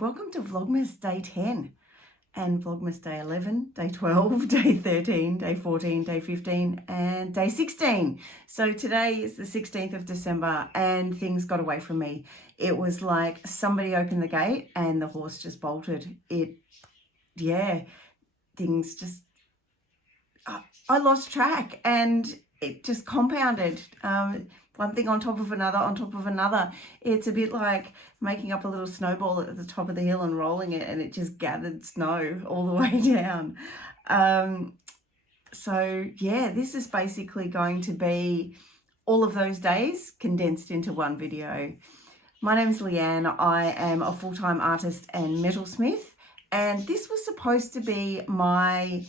welcome to Vlogmas Day 10 and Vlogmas Day 11, Day 12, Day 13, Day 14, Day 15 and Day 16. So today is the 16th of December and things got away from me. It was like somebody opened the gate and the horse just bolted. Things just, I lost track and it just compounded. One thing on top of another, on top of another. It's a bit like making up a little snowball at the top of the hill and rolling it, and it just gathered snow all the way down. So yeah, this is basically going to be all of those days condensed into one video. My name's Leanne. I am a full-time artist and metalsmith, and this was supposed to be my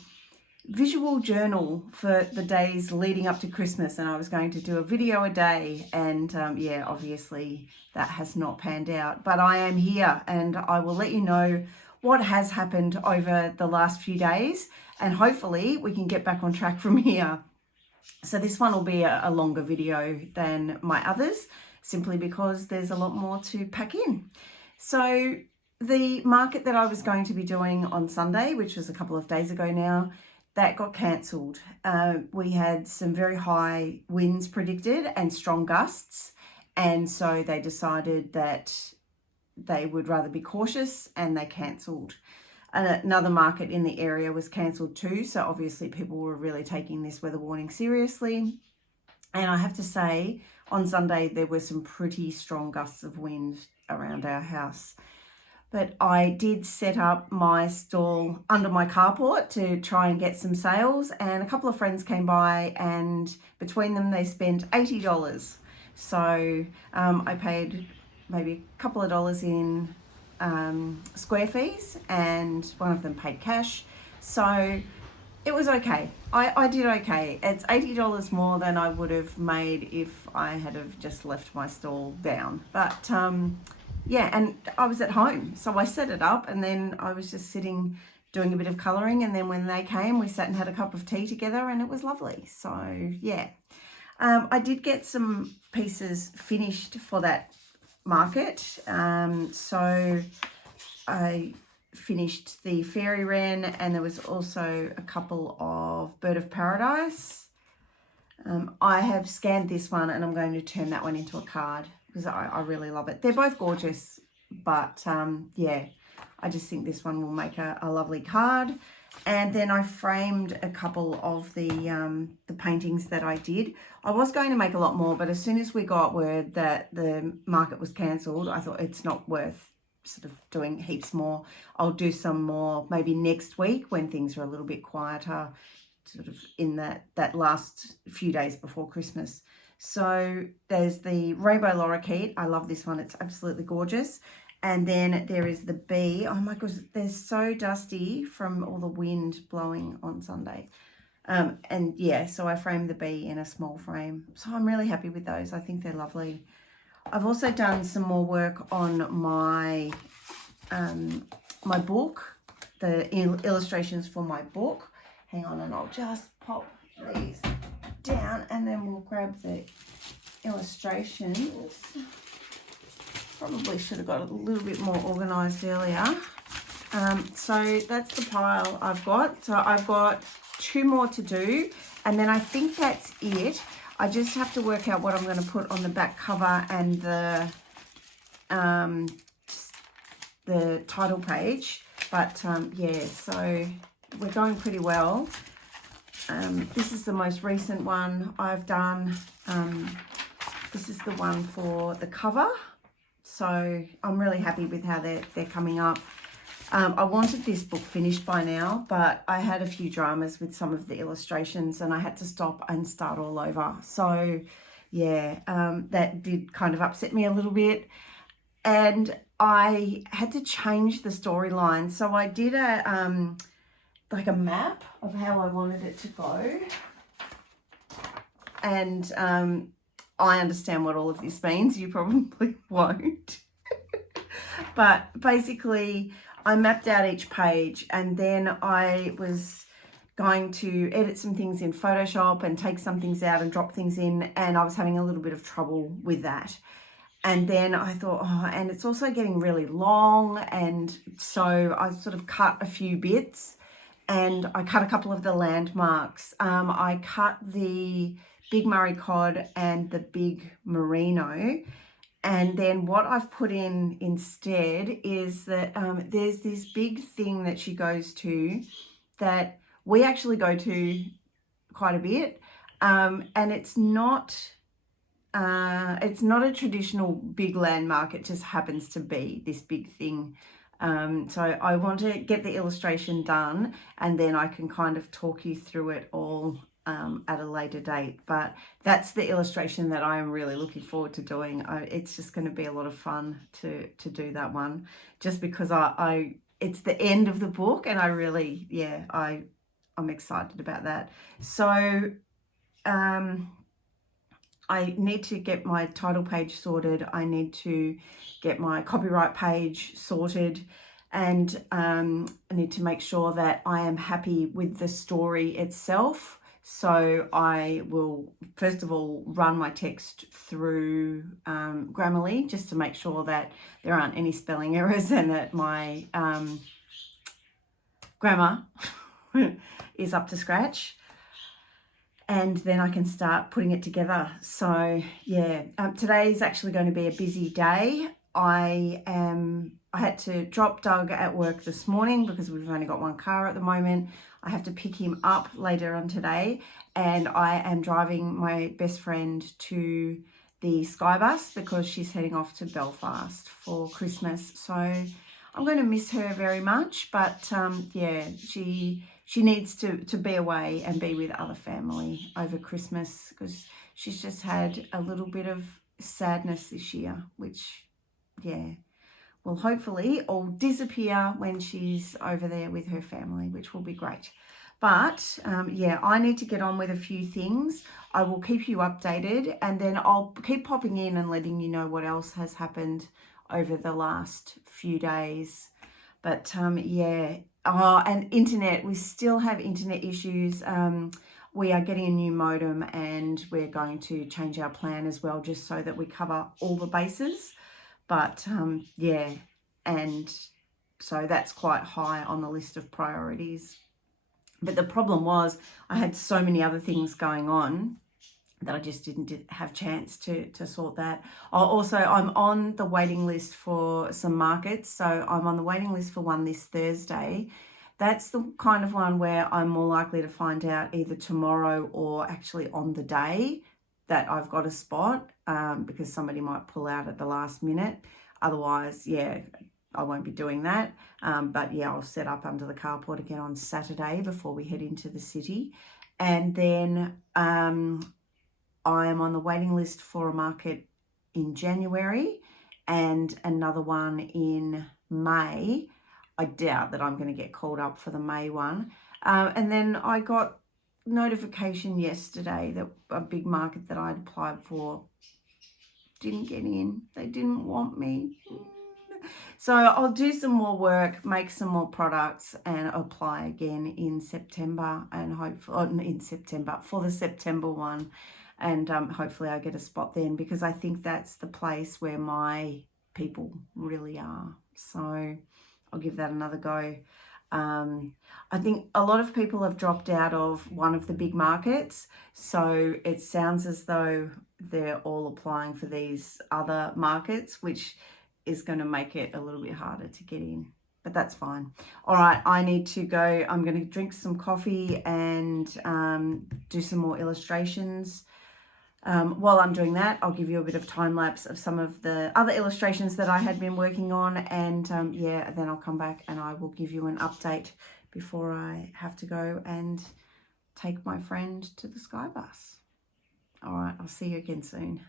visual journal for the days leading up to Christmas, and I was going to do a video a day, and obviously that has not panned out, but I am here and I will let you know what has happened over the last few days, and hopefully we can get back on track from here. So this one will be a longer video than my others, simply because there's a lot more to pack in. So the market that I was going to be doing on Sunday, which was a couple of days ago now, that got cancelled. We had some very high winds predicted and strong gusts, and so they decided that they would rather be cautious and they cancelled. Another market in the area was cancelled too, so obviously people were really taking this weather warning seriously. And I have to say, on Sunday there were some pretty strong gusts of wind around our house. But I did set up my stall under my carport to try and get some sales, and a couple of friends came by and between them they spent $80. So I paid maybe a couple of dollars in square fees and one of them paid cash. So it was okay. I did okay. It's $80 more than I would have made if I had have just left my stall down. But yeah, and I was at home, so I set it up and then I was just sitting doing a bit of colouring, and then when they came we sat and had a cup of tea together and it was lovely. So yeah, I did get some pieces finished for that market. So I finished the fairy wren, and there was also a couple of bird of paradise. I have scanned this one and I'm going to turn that one into a card because I really love it. They're both gorgeous, but yeah, I just think this one will make a lovely card. And then I framed a couple of the paintings that I did. I was going to make a lot more, but as soon as we got word that the market was cancelled, I thought it's not worth sort of doing heaps more. I'll do some more maybe next week when things are a little bit quieter, sort of in that last few days before Christmas. So there's the rainbow lorikeet. I love this one. It's absolutely gorgeous. And then there is the bee. Oh my gosh, they're so dusty from all the wind blowing on Sunday. And yeah, so I framed the bee in a small frame. So I'm really happy with those. I think they're lovely. I've also done some more work on my my book, the illustrations for my book. Hang on, and I'll just pop these down and then we'll grab the illustrations. Probably should have got a little bit more organised earlier. So that's the pile I've got. So I've got 2 more to do, and then I think that's it. I just have to work out what I'm going to put on the back cover and the title page. But yeah, so we're going pretty well. This is the most recent one I've done. This is the one for the cover. So I'm really happy with how they're coming up. I wanted this book finished by now, but I had a few dramas with some of the illustrations and I had to stop and start all over. So yeah, that did kind of upset me a little bit. And I had to change the storyline. So I did like a map of how I wanted it to go. And I understand what all of this means. You probably won't. But basically, I mapped out each page and then I was going to edit some things in Photoshop and take some things out and drop things in, and I was having a little bit of trouble with that. And then I thought, oh, and it's also getting really long. And so I sort of cut a few bits, and I cut a couple of the landmarks. I cut the big Murray cod and the big merino. And then what I've put in instead is that there's this big thing that she goes to that we actually go to quite a bit. And it's not a traditional big landmark. It just happens to be this big thing. So I want to get the illustration done, and then I can kind of talk you through it all at a later date. But that's the illustration that I am really looking forward to doing. It's just going to be a lot of fun to do that one, just because it's the end of the book, and I really, I'm excited about that. So I need to get my title page sorted. I need to get my copyright page sorted, and I need to make sure that I am happy with the story itself. So I will, first of all, run my text through Grammarly just to make sure that there aren't any spelling errors and that my grammar is up to scratch. And then I can start putting it together. So yeah, today is actually going to be a busy day. I had to drop Doug at work this morning because we've only got one car at the moment. I have to pick him up later on today, and I am driving my best friend to the Skybus because she's heading off to Belfast for Christmas. So I'm going to miss her very much, but she needs to be away and be with other family over Christmas because she's just had a little bit of sadness this year, which, will hopefully all disappear when she's over there with her family, which will be great. But I need to get on with a few things. I will keep you updated, and then I'll keep popping in and letting you know what else has happened over the last few days. But and internet, we still have internet issues. We are getting a new modem, and we're going to change our plan as well, just so that we cover all the bases. But and so that's quite high on the list of priorities. But the problem was I had so many other things going on that I just didn't have chance to sort that. I'm on the waiting list for some markets. So I'm on the waiting list for one this Thursday. That's the kind of one where I'm more likely to find out either tomorrow or actually on the day that I've got a spot, because somebody might pull out at the last minute. Otherwise, I won't be doing that. But I'll set up under the carport again on Saturday before we head into the city. And then I am on the waiting list for a market in January and another one in May. I doubt that I'm going to get called up for the May one. And then I got notification yesterday that a big market that I'd applied for didn't get in. They didn't want me. So I'll do some more work, make some more products, and apply again in September, and for the September one. And hopefully I get a spot then, because I think that's the place where my people really are. So I'll give that another go. I think a lot of people have dropped out of one of the big markets, so it sounds as though they're all applying for these other markets, which is going to make it a little bit harder to get in, but that's fine. All right, I need to go. I'm going to drink some coffee and do some more illustrations. While I'm doing that, I'll give you a bit of time lapse of some of the other illustrations that I had been working on, and then I'll come back and I will give you an update before I have to go and take my friend to the Skybus. All right, I'll see you again soon.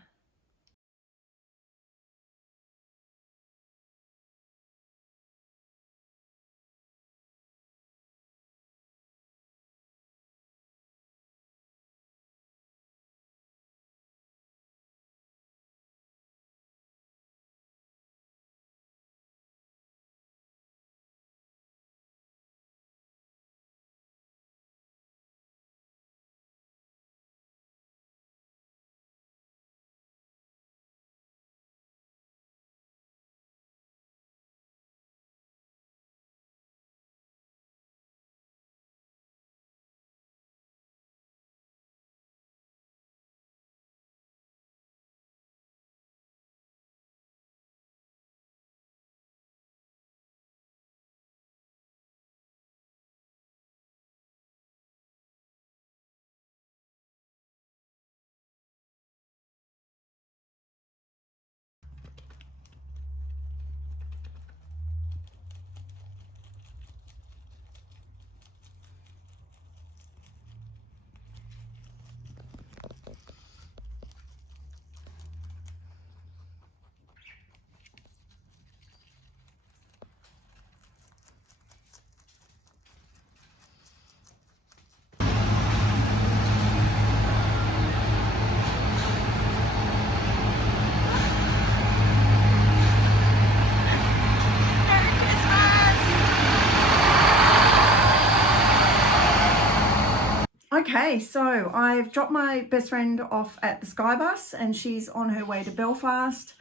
Okay, so I've dropped my best friend off at the Skybus and she's on her way to Belfast.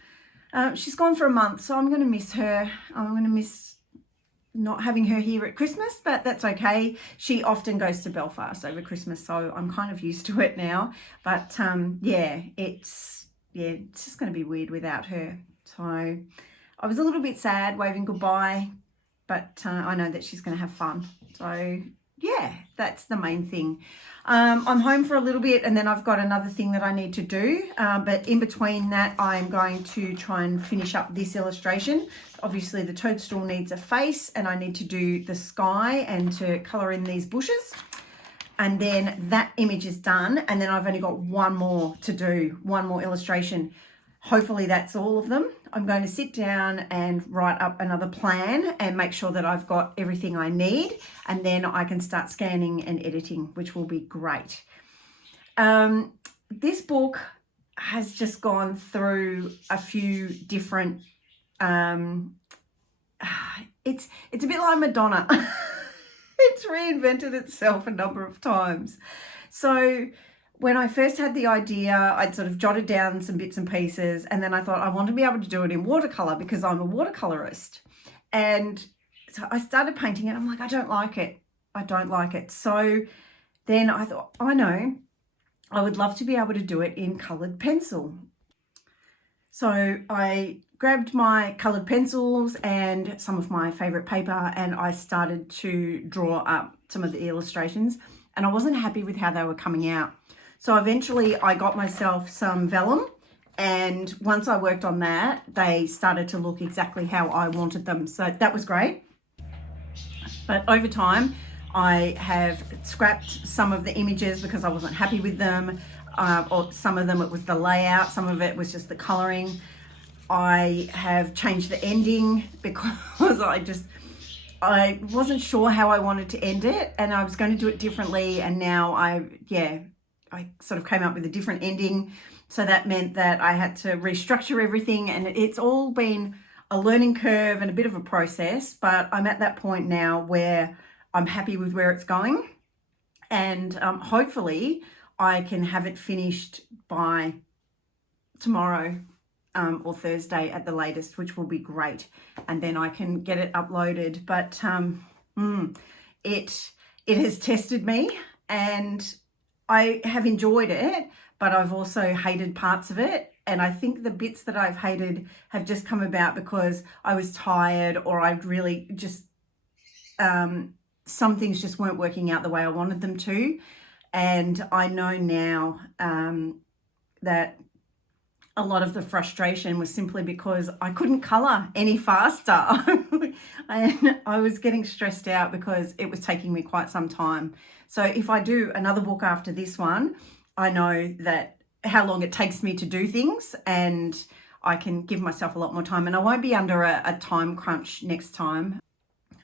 She's gone for a month, so I'm going to miss her. I'm going to miss not having her here at Christmas, but that's okay. She often goes to Belfast over Christmas, so I'm kind of used to it now. But yeah, it's just going to be weird without her. So I was a little bit sad waving goodbye, but I know that she's going to have fun. So yeah, that's the main thing. I'm home for a little bit and then I've got another thing that I need to do. But in between that, I'm going to try and finish up this illustration. Obviously the toadstool needs a face and I need to do the sky and to colour in these bushes. And then that image is done. And then I've only got one more to do, one more illustration. Hopefully that's all of them. I'm going to sit down and write up another plan and make sure that I've got everything I need, and then I can start scanning and editing, which will be great. This book has just gone through a few different, it's a bit like Madonna. It's reinvented itself a number of times. So when I first had the idea, I'd sort of jotted down some bits and pieces, and then I thought I want to be able to do it in watercolor because I'm a watercolorist. And so I started painting it. I'm like, I don't like it. I don't like it. So then I thought, I know, I would love to be able to do it in colored pencil. So I grabbed my colored pencils and some of my favorite paper, and I started to draw up some of the illustrations, and I wasn't happy with how they were coming out. So eventually I got myself some vellum, and once I worked on that, they started to look exactly how I wanted them. So that was great. But over time, I have scrapped some of the images because I wasn't happy with them. Or some of them, it was the layout. Some of it was just the coloring. I have changed the ending because I wasn't sure how I wanted to end it, and I was going to do it differently. And now I sort of came up with a different ending. So that meant that I had to restructure everything, and it's all been a learning curve and a bit of a process, but I'm at that point now where I'm happy with where it's going, and hopefully I can have it finished by tomorrow or Thursday at the latest, which will be great, and then I can get it uploaded. But it has tested me, and I have enjoyed it, but I've also hated parts of it. And I think the bits that I've hated have just come about because I was tired, or I'd really just, some things just weren't working out the way I wanted them to. And I know now that a lot of the frustration was simply because I couldn't colour any faster. And I was getting stressed out because it was taking me quite some time. So if I do another book after this one, I know that how long it takes me to do things, and I can give myself a lot more time, and I won't be under a time crunch next time.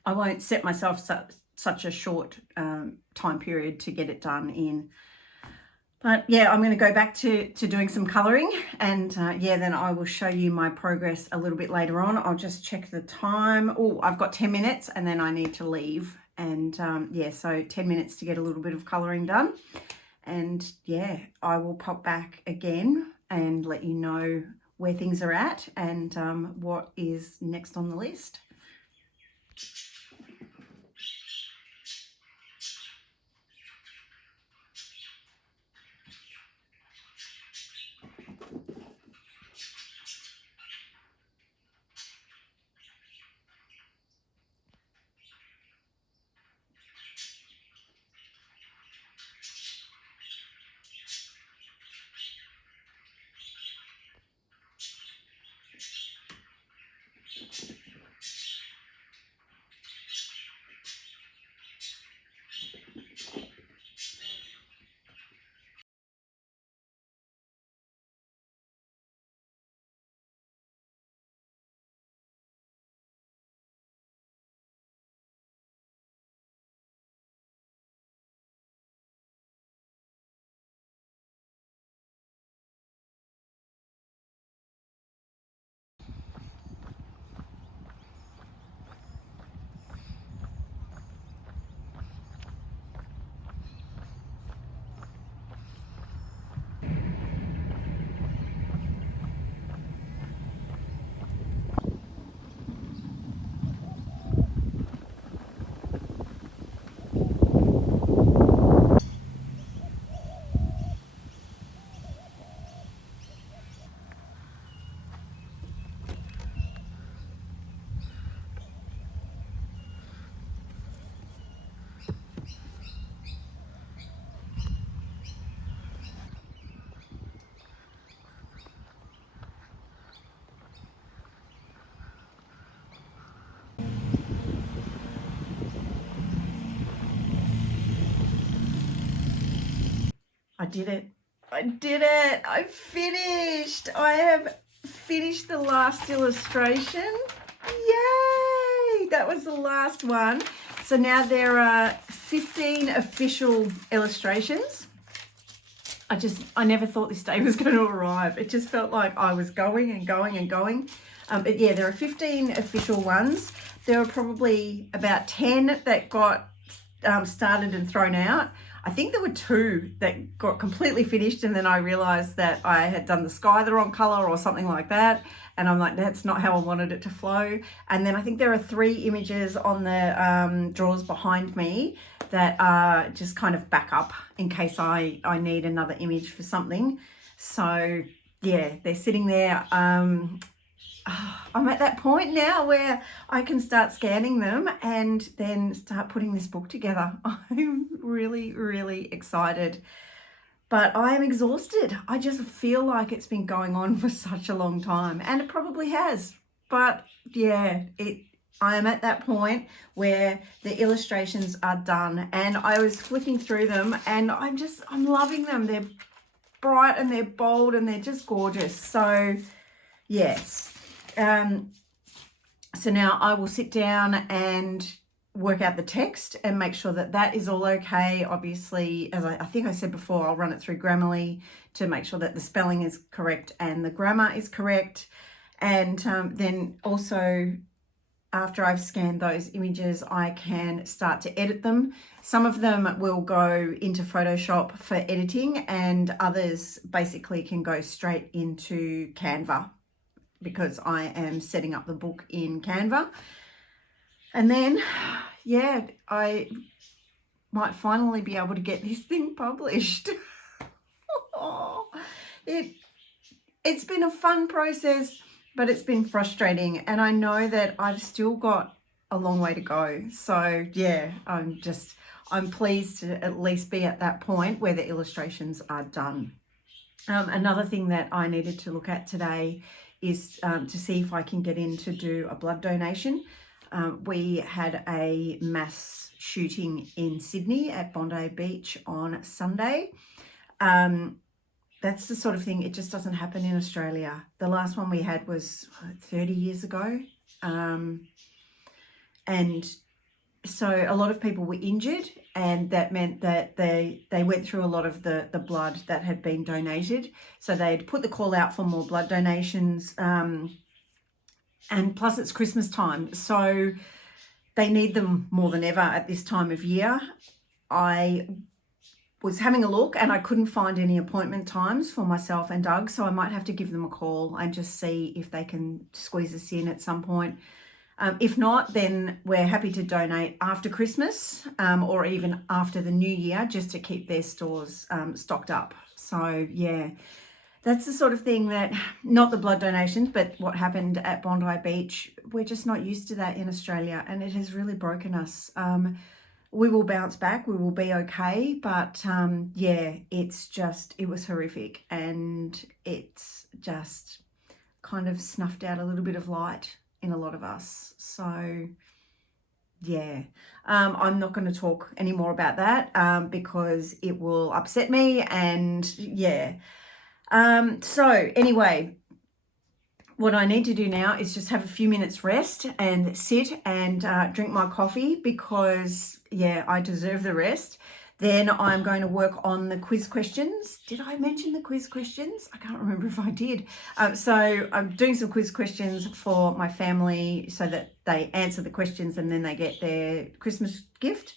I won't set myself such a short time period to get it done in. But yeah, I'm going to go back to doing some colouring, and yeah, then I will show you my progress a little bit later on. I'll just check the time. Oh, I've got 10 minutes and then I need to leave. And yeah, so 10 minutes to get a little bit of colouring done. And yeah, I will pop back again and let you know where things are at and what is next on the list. I did it. I did it. I finished. I have finished the last illustration. Yay! That was the last one. So now there are 15 official illustrations. I never thought this day was going to arrive. It just felt like I was going and going and going. But yeah, there are 15 official ones. There were probably about 10 that got started and thrown out. I think there were 2 that got completely finished, and then I realized that I had done the sky the wrong color or something like that. And I'm like, that's not how I wanted it to flow. And then I think there are 3 images on the drawers behind me that are just kind of backup in case I need another image for something. So yeah, they're sitting there. I'm at that point now where I can start scanning them and then start putting this book together. I'm really, really excited, but I am exhausted. I just feel like it's been going on for such a long time, and it probably has. But yeah, I am at that point where the illustrations are done, and I was flicking through them and I'm loving them. They're bright and they're bold and they're just gorgeous. So yes. So now I will sit down and work out the text and make sure that that is all okay. Obviously, as I think I said before, I'll run it through Grammarly to make sure that the spelling is correct and the grammar is correct. And then also, after I've scanned those images, I can start to edit them. Some of them will go into Photoshop for editing, and others basically can go straight into Canva, because I am setting up the book in Canva. And then, yeah, I might finally be able to get this thing published. Oh, it's been a fun process, but it's been frustrating. And I know that I've still got a long way to go. So yeah, I'm pleased to at least be at that point where the illustrations are done. Another thing that I needed to look at today is to see if I can get in to do a blood donation. We had a mass shooting in Sydney at Bondi Beach on Sunday. That's the sort of thing, it just doesn't happen in Australia. The last one we had was 30 years ago. And so a lot of people were injured, and that meant that they went through a lot of the blood that had been donated. So they'd put the call out for more blood donations, and plus it's Christmas time, so they need them more than ever at this time of year. I was having a look and I couldn't find any appointment times for myself and Doug, so I might have to give them a call and just see if they can squeeze us in at some point. If not, then we're happy to donate after Christmas or even after the new year, just to keep their stores stocked up. So yeah, that's the sort of thing that, not the blood donations, but what happened at Bondi Beach, we're just not used to that in Australia, and it has really broken us. We will bounce back, we will be okay, but yeah, it was horrific, and it's just kind of snuffed out a little bit of light in a lot of us. So yeah, I'm not going to talk any more about that because it will upset me, and yeah. So anyway, what I need to do now is just have a few minutes rest and sit and drink my coffee, because yeah, I deserve the rest. Then I'm going to work on the quiz questions. Did I mention the quiz questions? I can't remember if I did. So I'm doing some quiz questions for my family so that they answer the questions and then they get their Christmas gift.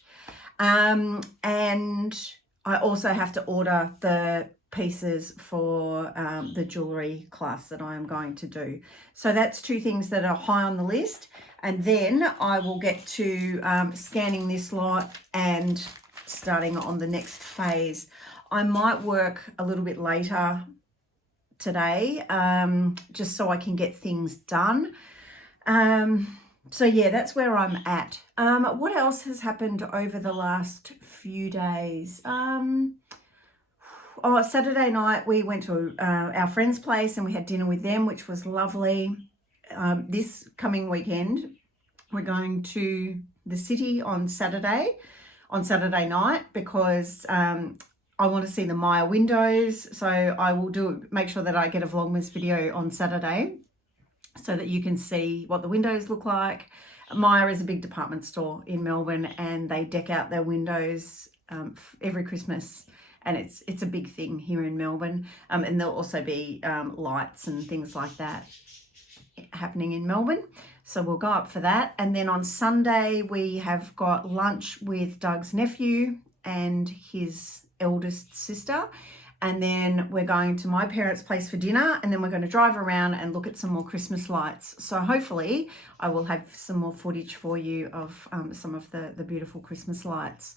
And I also have to order the pieces for the jewellery class that I am going to do. So that's 2 things that are high on the list. And then I will get to scanning this lot and starting on the next phase. I might work a little bit later today just so I can get things done. So yeah, that's where I'm at. What else has happened over the last few days? Saturday night we went to our friend's place and we had dinner with them, which was lovely. This coming weekend we're going to the city on Saturday night, because I want to see the Maya windows, so I will make sure that I get a Vlogmas video on Saturday so that you can see what the windows look like. Maya is a big department store in Melbourne, and they deck out their windows every Christmas, and it's a big thing here in Melbourne. And there'll also be lights and things like that happening in Melbourne, so we'll go up for that. And then on Sunday we have got lunch with Doug's nephew and his eldest sister, and then we're going to my parents' place for dinner, and then we're going to drive around and look at some more Christmas lights. So hopefully I will have some more footage for you of some of the beautiful Christmas lights.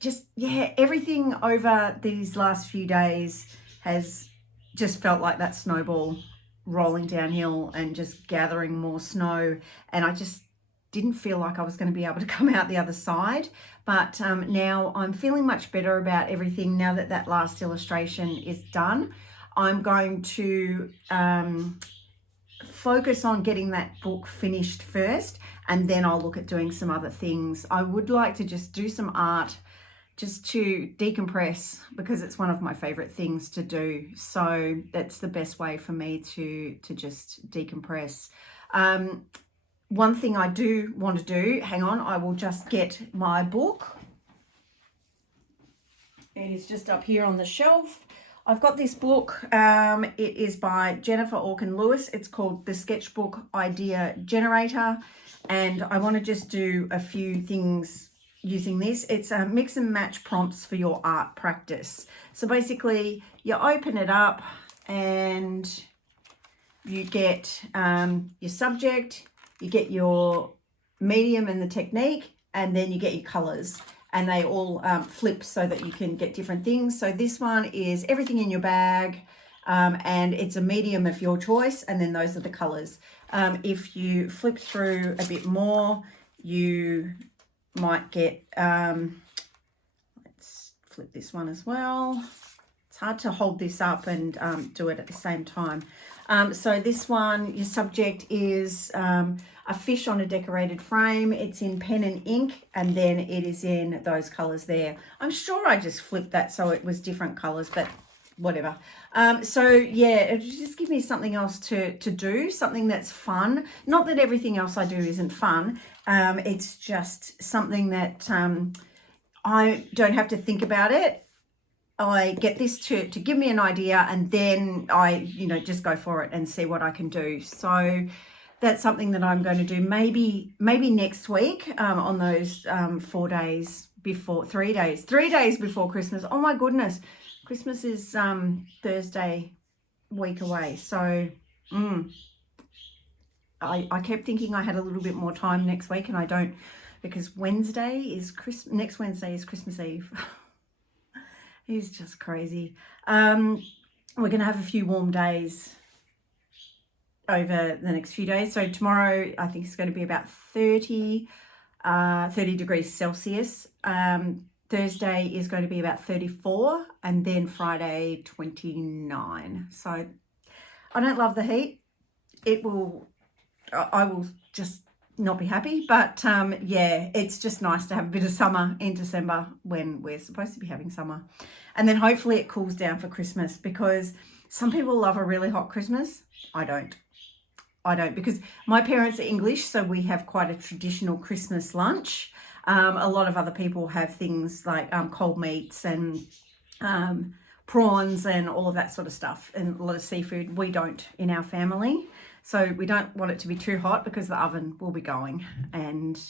Just, yeah, everything over these last few days has just felt like that snowball rolling downhill and just gathering more snow, and I just didn't feel like I was going to be able to come out the other side. But now I'm feeling much better about everything. Now that that last illustration is done, I'm going to focus on getting that book finished first, and then I'll look at doing some other things. I would like to just do some art just to decompress, because it's one of my favorite things to do. So that's the best way for me to just decompress. One thing I do want to do, hang on, I will just get my book. It is just up here on the shelf. I've got this book. It is by Jennifer Orkin Lewis. It's called The Sketchbook Idea Generator. And I want to just do a few things using this. It's a mix and match prompts for your art practice. So basically you open it up and you get your subject, you get your medium and the technique, and then you get your colors, and they all flip so that you can get different things. So this one is everything in your bag, and it's a medium of your choice, and then those are the colors. If you flip through a bit more, you might get, let's flip this one as well. It's hard to hold this up and do it at the same time. So this one, your subject is a fish on a decorated frame. It's in pen and ink, and then it is in those colors there. I'm sure I just flipped that so it was different colors, but whatever. So yeah, it just give me something else to do, something that's fun. Not that everything else I do isn't fun. It's just something that I don't have to think about it. I get this to give me an idea, and then I, just go for it and see what I can do. So that's something that I'm going to do maybe next week on those 3 days before Christmas. Oh my goodness, Christmas is Thursday week away. So I kept thinking I had a little bit more time next week, and I don't, because next Wednesday is Christmas Eve. It's just crazy. We're going to have a few warm days over the next few days. So tomorrow, I think it's going to be about 30 degrees Celsius. Thursday is going to be about 34, and then Friday 29. So I don't love the heat. I will just not be happy, but yeah, it's just nice to have a bit of summer in December when we're supposed to be having summer. And then hopefully it cools down for Christmas, because some people love a really hot Christmas. I don't, because my parents are English, so we have quite a traditional Christmas lunch. A lot of other people have things like cold meats and prawns and all of that sort of stuff, and a lot of seafood. We don't in our family. So we don't want it to be too hot, because the oven will be going and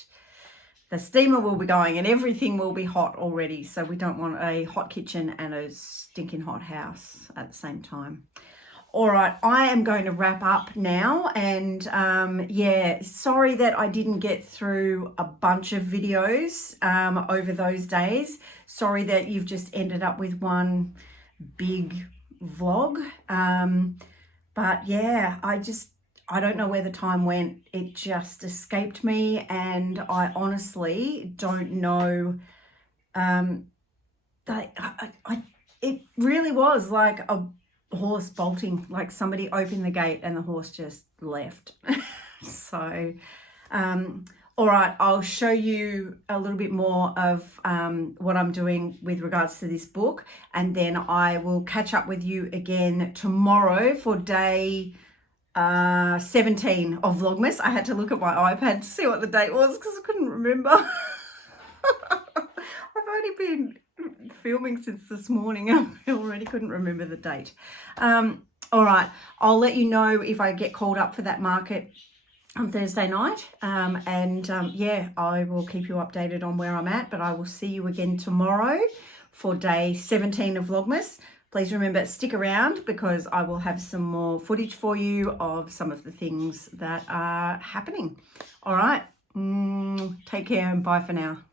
the steamer will be going and everything will be hot already. So we don't want a hot kitchen and a stinking hot house at the same time. All right, I am going to wrap up now, and yeah, sorry that I didn't get through a bunch of videos over those days. Sorry that you've just ended up with one big vlog. But yeah, I don't know where the time went. It just escaped me, and I honestly don't know. It really was like a horse bolting, like somebody opened the gate and the horse just left. So All right, I'll show you a little bit more of what I'm doing with regards to this book, and then I will catch up with you again tomorrow for day 17 of Vlogmas. I had to look at my iPad to see what the date was because I couldn't remember. I've only been filming since this morning and I already couldn't remember the date. All right, I'll let you know if I get called up for that market on Thursday night, yeah, I will keep you updated on where I'm at, but I will see you again tomorrow for day 17 of Vlogmas. Please remember, stick around because I will have some more footage for you of some of the things that are happening. All right, take care and bye for now.